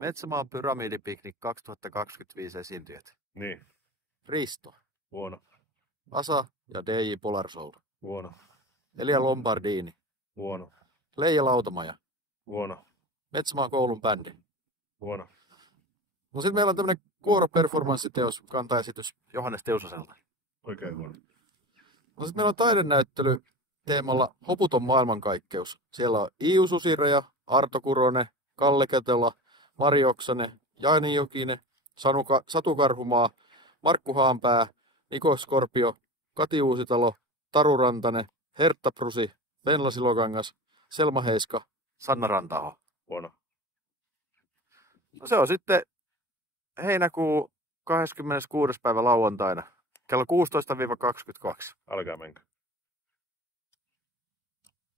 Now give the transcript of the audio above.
Metsämaan pyramidipiknik 2025 esiintyjät. Niin. Risto, Vuonna. Asa ja DJ Polarsoul. Vuonna. Elia Lombardini, Vuonna. Leija Lautamaja, Vuonna. Metsämaan koulun bändi. Vuonna. No sitten meillä on tämmönen kuoro-performanssiteos, kantaesitys Johannes Teusaselta. Oikein vuonna. No sitten meillä on taidenäyttely teemalla Hoputon maailmankaikkeus. Siellä on Iiu Susireja, Arto Kuronen, Kalle Kätelä, Mari Oksanen, Jaani Jokinen, Satu Karhumaa, Markku Haanpää, Niko Skorpio, Kati Uusitalo, Taru Rantanen, Hertta Prusi, Venla Silokangas, Selma Heiska, Sanna Rantaho. Vuonna. No se on sitten heinäkuun 26. päivä lauantaina kello 16-22. Älkää menkää.